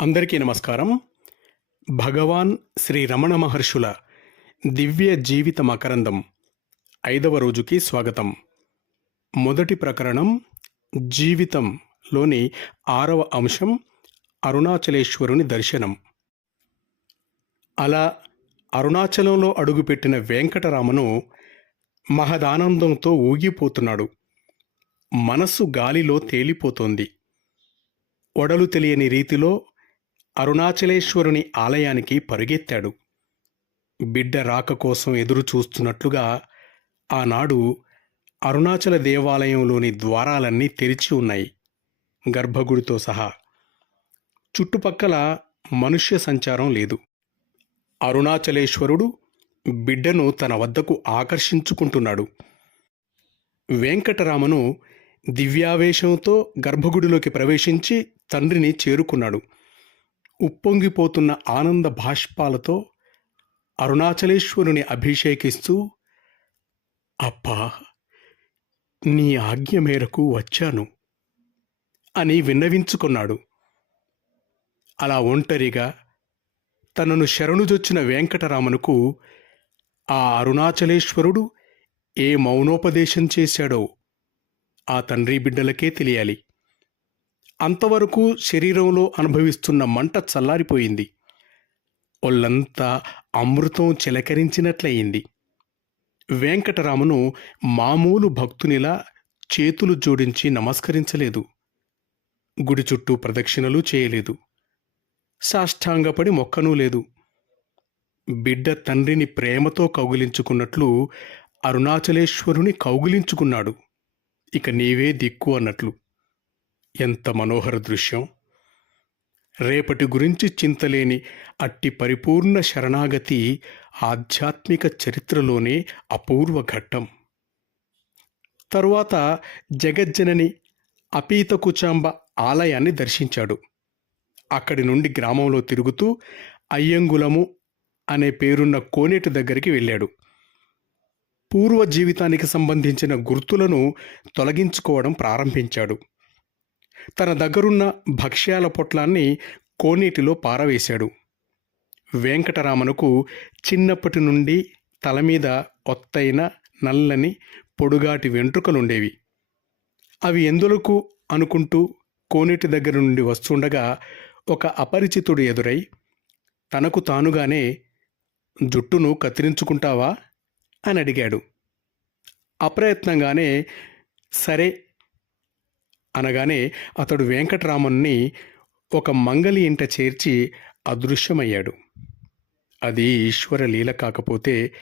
అందరికీ నమస్కారం. భగవాన్ శ్రీ రమణ మహర్షుల దివ్య జీవిత మకరందం ఐదవ రోజుకి స్వాగతం. మొదటి ప్రకరణం జీవితంలోని ఆరవ అంశం అరుణాచలేశ్వరుని దర్శనం. అలా అరుణాచలంలో అడుగుపెట్టిన వెంకటరామను మహదానందంతో ఊగిపోతున్నాడు. మనస్సు గాలిలో తేలిపోతోంది. ఒడలు తెలియని రీతిలో అరుణాచలేశ్వరుని ఆలయానికి పరుగెత్తాడు. బిడ్డ రాక కోసం ఎదురు చూస్తున్నట్లుగా ఆనాడు అరుణాచల దేవాలయంలోని ద్వారాలన్నీ తెరిచి ఉన్నాయి. గర్భగుడితో సహా చుట్టుపక్కల మనుష్య సంచారం లేదు. అరుణాచలేశ్వరుడు బిడ్డను తన వద్దకు ఆకర్షించుకుంటున్నాడు. వెంకటరామను దివ్యావేశంతో గర్భగుడిలోకి ప్రవేశించి తండ్రిని చేరుకున్నాడు. ఉప్పొంగిపోతున్న ఆనంద భాష్పాలతో అరుణాచలేశ్వరుని అభిషేకిస్తూ అప్పా నీ ఆజ్ఞ మేరకు వచ్చాను అని విన్నవించుకున్నాడు. అలా ఒంటరిగా తనను శరణుజొచ్చిన వెంకటరామనుకు ఆ అరుణాచలేశ్వరుడు ఏ మౌనోపదేశం చేశాడో ఆ తండ్రి బిడ్డలకే తెలియాలి. అంతవరకు శరీరంలో అనుభవిస్తున్న మంట చల్లారిపోయింది. ఒళ్ళంతా అమృతం చిలకరించినట్లయింది. వెంకటరామను మామూలు భక్తునిలా చేతులు జోడించి నమస్కరించలేదు. గుడి చుట్టూ ప్రదక్షిణలు చేయలేదు. సాష్టాంగపడి మొక్కనూ లేదు. బిడ్డ తండ్రిని ప్రేమతో కౌగిలించుకున్నట్లు అరుణాచలేశ్వరుని కౌగిలించుకున్నాడు. ఇక నీవే దిక్కు అన్నట్లు. ఎంత మనోహర దృశ్యం. రేపటి గురించి చింతలేని అట్టి పరిపూర్ణ శరణాగతి ఆధ్యాత్మిక చరిత్రలోనే అపూర్వ ఘట్టం. తరువాత జగజ్జనని అపీతకుచాంబ ఆలయాన్ని దర్శించాడు. అక్కడి నుండి గ్రామంలో తిరుగుతూ అయ్యంగులము అనే పేరున్న కోనేటి దగ్గరికి వెళ్ళాడు. పూర్వ జీవితానికి సంబంధించిన గుర్తులను తొలగించుకోవడం ప్రారంభించాడు. తన దగ్గరున్న భక్ష్యాల పొట్లాన్ని కోనేటిలో పారవేశాడు. వెంకటరామనుకు చిన్నప్పటి నుండి తల మీద ఒత్తైన నల్లని పొడుగాటి వెంట్రుకలుండేవి. అవి ఎందులకు అనుకుంటూ కోనేటి దగ్గర నుండి వస్తుండగా ఒక అపరిచితుడు ఎదురై తనకు తానుగానే జుట్టును కత్తిరించుకుంటావా? అని అడిగాడు. అప్రయత్నంగానే సరే అనగానే అతడు వెంకటరామన్ని ఒక మంగలి ఇంట చేర్చి అదృశ్యమయ్యాడు. అది ఈశ్వర లీల కాకపోతే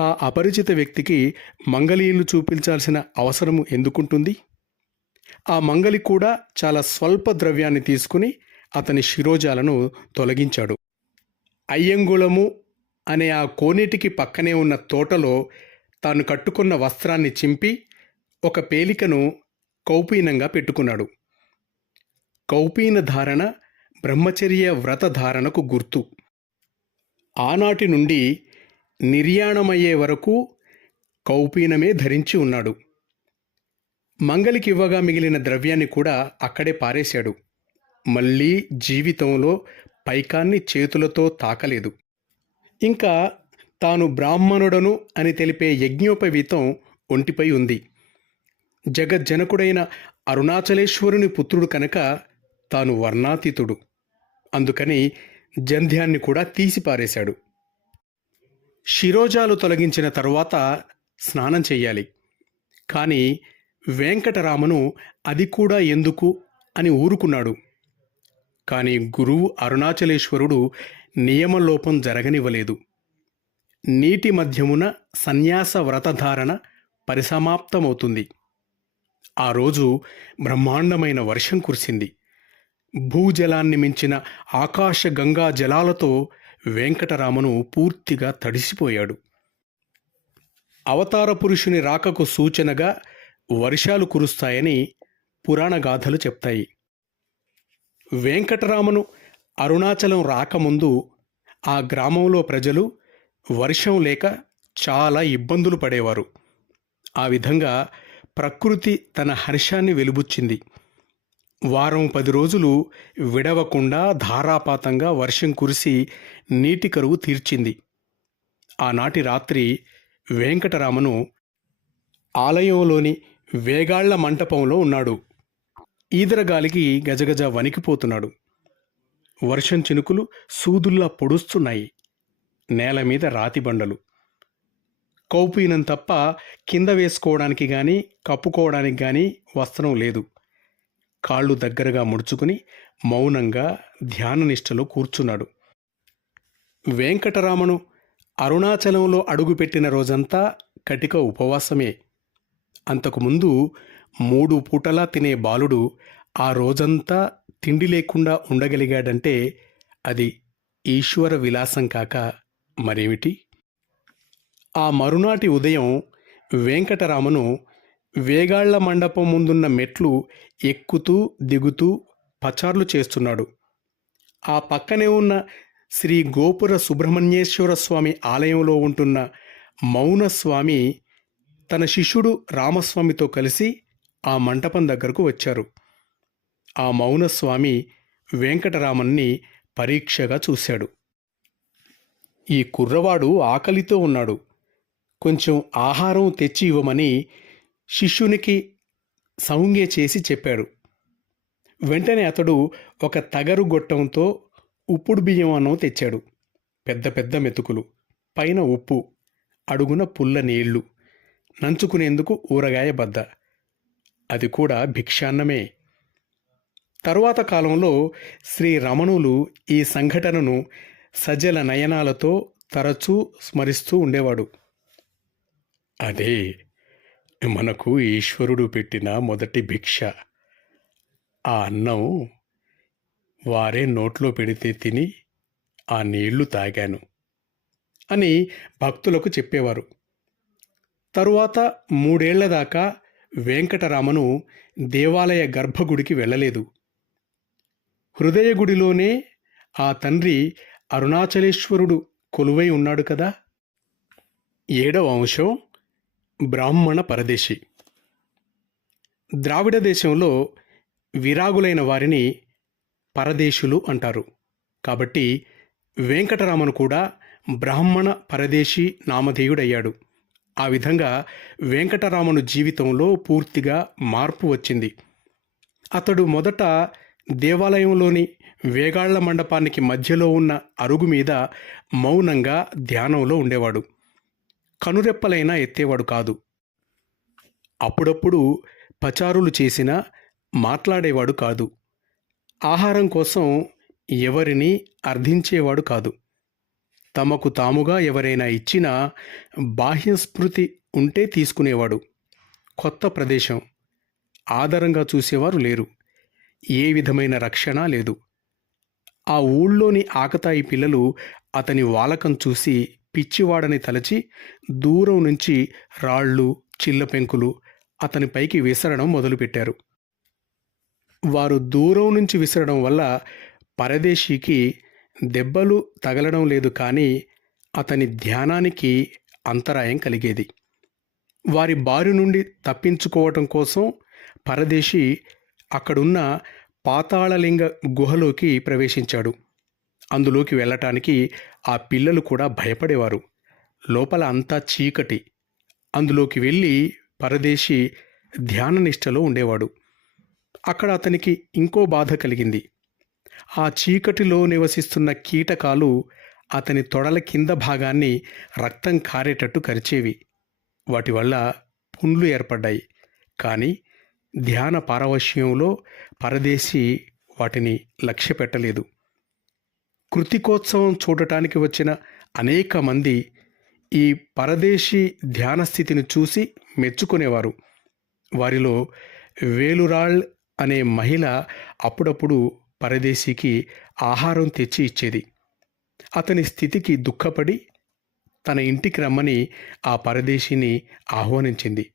ఆ అపరిచిత వ్యక్తికి మంగళీలు చూపించాల్సిన అవసరము ఎందుకుంటుంది? ఆ మంగలి కూడా చాలా స్వల్ప ద్రవ్యాన్ని తీసుకుని అతని శిరోజాలను తొలగించాడు. అయ్యంగుళము అనే ఆ కోనేటికి పక్కనే ఉన్న తోటలో తాను కట్టుకున్న వస్త్రాన్ని చింపి ఒక పేలికను కౌపీనంగా పెట్టుకున్నాడు. కౌపీన ధారణ బ్రహ్మచర్య వ్రత ధారణకు గుర్తు. ఆనాటి నుండి నిర్యాణమయ్యే వరకు కౌపీనమే ధరించి ఉన్నాడు. మంగలికివ్వగా మిగిలిన ద్రవ్యాన్ని కూడా అక్కడే పారేశాడు. మళ్ళీ జీవితంలో పైకాన్ని చేతులతో తాకలేదు. ఇంకా తాను బ్రాహ్మణుడను అని తెలిపే యజ్ఞోపవీతం ఒంటిపై ఉంది. జగజ్జనకుడైన అరుణాచలేశ్వరుని పుత్రుడు కనుక తాను వర్ణాతీతుడు. అందుకని జంధ్యాన్ని కూడా తీసిపారేశాడు. శిరోజాలు తొలగించిన తరువాత స్నానం చెయ్యాలి. కానీ వెంకటరామను అది కూడా ఎందుకు అని ఊరుకున్నాడు. కానీ గురువు అరుణాచలేశ్వరుడు నియమలోపం జరగనివ్వలేదు. నీటి మధ్యమున సన్యాస వ్రతధారణ పరిసమాప్తమవుతుంది. ఆ రోజు బ్రహ్మాండమైన వర్షం కురిసింది. భూజలాన్ని మించిన ఆకాశ గంగా జలాలతో వెంకటరామను పూర్తిగా తడిసిపోయాడు. అవతార పురుషుని రాకకు సూచనగా వర్షాలు కురుస్తాయని పురాణగాథలు చెప్తాయి. వెంకటరామను అరుణాచలం రాకముందు ఆ గ్రామంలో ప్రజలు వర్షం లేక చాలా ఇబ్బందులు పడేవారు. ఆ విధంగా ప్రకృతి తన హర్షాన్ని వెలుబుచ్చింది. వారం పది రోజులు విడవకుండా ధారాపాతంగా వర్షం కురిసి నీటి కరువు తీర్చింది. ఆనాటి రాత్రి వెంకటరామను ఆలయంలోని వేగాళ్ళ మంటపంలో ఉన్నాడు. ఈదరగాలికి గజగజ వణికిపోతున్నాడు. వర్షం చినుకులు సూదుల్లా పొడుస్తున్నాయి. నేల మీద రాతి బండలు. కౌపీనం తప్ప కింద వేసుకోవడానికి కానీ కప్పుకోవడానికి కానీ వస్త్రం లేదు. కాళ్ళు దగ్గరగా ముడుచుకుని మౌనంగా ధ్యాననిష్టలో కూర్చున్నాడు. వెంకటరామను అరుణాచలంలో అడుగుపెట్టిన రోజంతా కటిక ఉపవాసమే. అంతకుముందు మూడు పూటలా తినే బాలుడు ఆ రోజంతా తిండి లేకుండా ఉండగలిగాడంటే అది ఈశ్వర విలాసం కాక మరేమిటి? ఆ మరునాటి ఉదయం వెంకటరామను వేగాళ్ళ మండపం ముందున్న మెట్లు ఎక్కుతూ దిగుతూ పచార్లు చేస్తున్నాడు. ఆ పక్కనే ఉన్న శ్రీ గోపుర సుబ్రహ్మణ్యేశ్వర స్వామి ఆలయంలో ఉంటున్న మౌనస్వామి తన శిష్యుడు రామస్వామితో కలిసి ఆ మంటపం దగ్గరకు వచ్చారు. ఆ మౌనస్వామి వెంకటరామన్ని పరీక్షగా చూశాడు. ఈ కుర్రవాడు ఆకలితో ఉన్నాడు. కొంచెం ఆహారం తెచ్చి ఇవ్వమని శిష్యునికి సౌంజ్ఞ చేసి చెప్పాడు. వెంటనే అతడు ఒక తగరు గొట్టంతో ఉప్పుడు బియ్యం అన్నం తెచ్చాడు. పెద్ద పెద్ద మెతుకులు పైన ఉప్పు అడుగున పుల్ల నీళ్ళు నంచుకునేందుకు ఊరగాయ బద్ద. అది కూడా భిక్షాన్నమే. తరువాత కాలంలో శ్రీ రమణులు ఈ సంఘటనను సజల నయనాలతో తరచూ స్మరిస్తూ ఉండేవాడు. అదే మనకు ఈశ్వరుడు పెట్టిన మొదటి భిక్ష. ఆ అన్నం వారే నోట్లో పెడితే తిని ఆ నీళ్ళు తాగాను అని భక్తులకు చెప్పేవారు. తరువాత మూడేళ్ళ దాకా వెంకటరామను దేవాలయ గర్భగుడికి వెళ్ళలేదు. హృదయ గుడిలోనే ఆ తండ్రి అరుణాచలేశ్వరుడు కొలువై ఉన్నాడు కదా. ఏడవ అంశం బ్రాహ్మణ పరదేశి. ద్రావిడ దేశంలో విరాగులైన వారిని పరదేశులు అంటారు. కాబట్టి వెంకటరామను కూడా బ్రాహ్మణ పరదేశి నామధేయుడయ్యాడు. ఆ విధంగా వెంకటరామను జీవితంలో పూర్తిగా మార్పు వచ్చింది. అతడు మొదట దేవాలయంలోని వేగాళ్ళ మండపానికి మధ్యలో ఉన్న అరుగు మీద మౌనంగా ధ్యానంలో ఉండేవాడు. కనురెప్పలైనా ఎత్తేవాడు కాదు. అప్పుడప్పుడు పచారులు చేసినా మాట్లాడేవాడు కాదు. ఆహారం కోసం ఎవరిని అర్థించేవాడు కాదు. తమకు తాముగా ఎవరైనా ఇచ్చినా బాహ్యస్మృతి ఉంటే తీసుకునేవాడు. కొత్త ప్రదేశం. ఆదరంగా చూసేవారు లేరు. ఏ విధమైన రక్షణ లేదు. ఆ ఊళ్ళోని ఆకతాయి పిల్లలు అతని వాలకం చూసి పిచ్చివాడని తలచి దూరం నుంచి రాళ్ళు చిల్లపెంకులు అతనిపైకి విసరడం మొదలుపెట్టారు. వారు దూరం నుంచి విసరడం వల్ల పరదేశీకి దెబ్బలు తగలడం లేదు కానీ అతని ధ్యానానికి అంతరాయం కలిగేది. వారి బారి నుండి తప్పించుకోవటం కోసం పరదేశి అక్కడున్న పాతాళలింగ గుహలోకి ప్రవేశించాడు. అందులోకి వెళ్ళటానికి ఆ పిల్లలు కూడా భయపడేవారు. లోపల అంతా చీకటి. అందులోకి వెళ్ళి పరదేశి ధ్యాన నిష్టలో ఉండేవాడు. అక్కడ అతనికి ఇంకో బాధ కలిగింది. ఆ చీకటిలో నివసిస్తున్న కీటకాలు అతని తొడల కింద భాగాన్ని రక్తం కారేటట్టు కరిచేవి. వాటి వల్ల పుండ్లు ఏర్పడ్డాయి. కానీ ధ్యాన పారవశ్యంలో పరదేశి వాటిని లక్ష్య పెట్టలేదు కృతికోత్సవం చూడటానికి వచ్చిన అనేక మంది ఈ పరదేశీ ధ్యాన స్థితిని చూసి మెచ్చుకునేవారు. వారిలో వేలురాళ్ అనే మహిళ అప్పుడప్పుడు పరదేశీకి ఆహారం తెచ్చి ఇచ్చేది. అతని స్థితికి దుఃఖపడి తన ఇంటికి రమ్మని ఆ పరదేశీని ఆహ్వానించింది.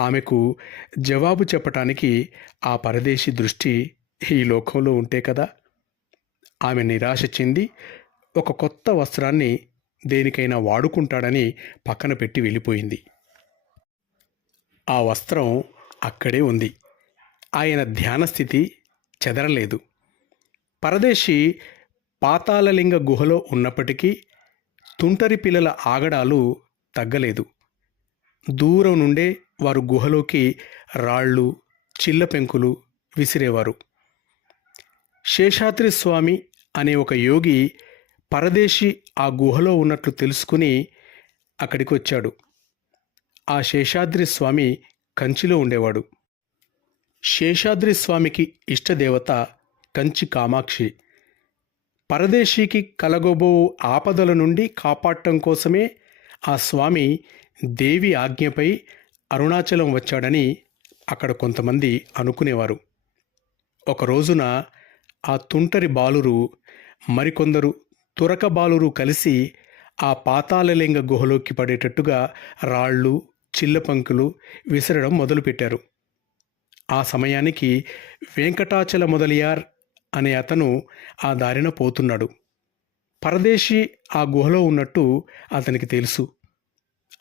ఆమెకు జవాబు చెప్పటానికి ఆ పరదేశీ దృష్టి ఈ లోకంలో ఉంటే కదా? ఆమె నిరాశ చెంది ఒక కొత్త వస్త్రాన్ని దేనికైనా వాడుకుంటాడని పక్కన పెట్టి వెళ్ళిపోయింది. ఆ వస్త్రం అక్కడే ఉంది. ఆయన ధ్యానస్థితి చెదరలేదు. పరదేశి పాతాళలింగ గుహలో ఉన్నప్పటికీ తుంటరి పిల్లల ఆగడాలు తగ్గలేదు. దూరం నుండే వారు గుహలోకి రాళ్ళు చిల్ల పెంకులు విసిరేవారు. శేషాద్రి స్వామి అనే ఒక యోగి పరదేశి ఆ గుహలో ఉన్నట్లు తెలుసుకుని అక్కడికి వచ్చాడు ఆ శేషాద్రి స్వామి కంచిలో ఉండేవాడు. శేషాద్రి స్వామికి ఇష్టదేవత కంచి కామాక్షి. పరదేశీకి కలగబో ఆపదల నుండి కాపాడటం కోసమే ఆ స్వామి దేవి ఆజ్ఞపై అరుణాచలం వచ్చాడని అక్కడ కొంతమంది అనుకునేవారు. ఒక రోజున ఆ తుంటరి బాలురు మరికొందరు తురక బాలురు కలిసి ఆ పాతాళలింగ గుహలోకి పడేటట్టుగా రాళ్ళు చిల్లపంకులు విసరడం మొదలుపెట్టారు. ఆ సమయానికి వెంకటాచల మొదలియార్ అనే అతను ఆ దారిన పోతున్నాడు. పరదేశి ఆ గుహలో ఉన్నట్టు అతనికి తెలుసు.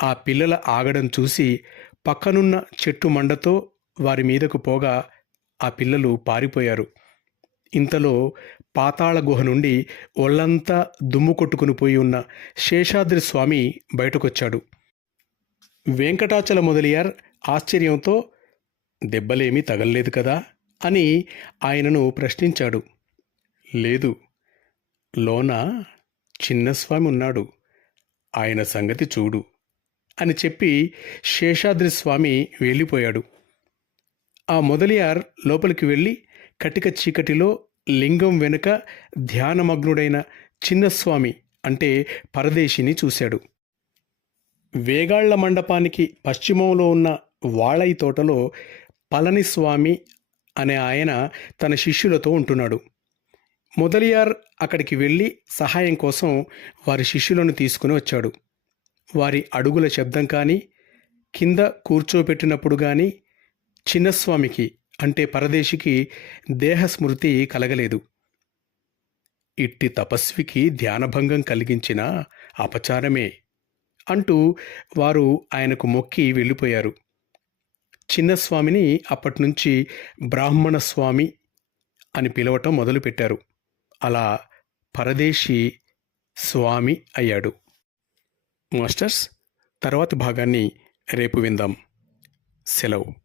ఆ పిల్లల ఆగడం చూసి పక్కనున్న చెట్టు మండతో వారి మీదకు పోగా ఆ పిల్లలు పారిపోయారు. ఇంతలో పాతాళ గుహ నుండి ఒళ్ళంతా దుమ్ము కొట్టుకుని పోయి ఉన్న శేషాద్రి స్వామి బయటకొచ్చాడు. వెంకటాచల మొదలియార్ ఆశ్చర్యంతో దెబ్బలేమీ తగలలేదు కదా? అని ఆయనను ప్రశ్నించాడు. లేదు. లోన చిన్నస్వామి ఉన్నాడు. ఆయన సంగతి చూడు అని చెప్పి శేషాద్రి స్వామి వెళ్ళిపోయాడు. ఆ మొదలియార్ లోపలికి వెళ్ళి కటిక చీకటిలో లింగం వెనుక ధ్యానమగ్నుడైన చిన్నస్వామి అంటే పరదేశిని చూశాడు. వేగాళ్ళ మండపానికి పశ్చిమంలో ఉన్న వాళయి తోటలో పళనిస్వామి అనే ఆయన తన శిష్యులతో ఉంటున్నాడు. మొదలియార్ అక్కడికి వెళ్ళి సహాయం కోసం వారి శిష్యులను తీసుకుని వచ్చాడు. వారి అడుగుల శబ్దం కానీ కింద కూర్చోపెట్టినప్పుడు కానీ చిన్నస్వామికి అంటే పరదేశికి దేహస్మృతి కలగలేదు. ఇట్టి తపస్వికి ధ్యానభంగం కలిగించిన అపచారమే అంటూ వారు ఆయనకు మొక్కి వెళ్ళిపోయారు. చిన్నస్వామిని అప్పటినుంచి బ్రాహ్మణ స్వామి అని పిలవటం మొదలుపెట్టారు. అలా పరదేశి స్వామి అయ్యాడు. మాస్టర్స్ తర్వాతి భాగాన్ని రేపు విందాం. సెలవు.